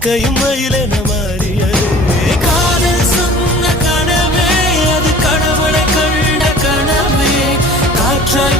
கையும் மயிலென மாறியதே காதல் சொன்ன கனவே அது கடவுளை கண்ட கனவே காற்றாய்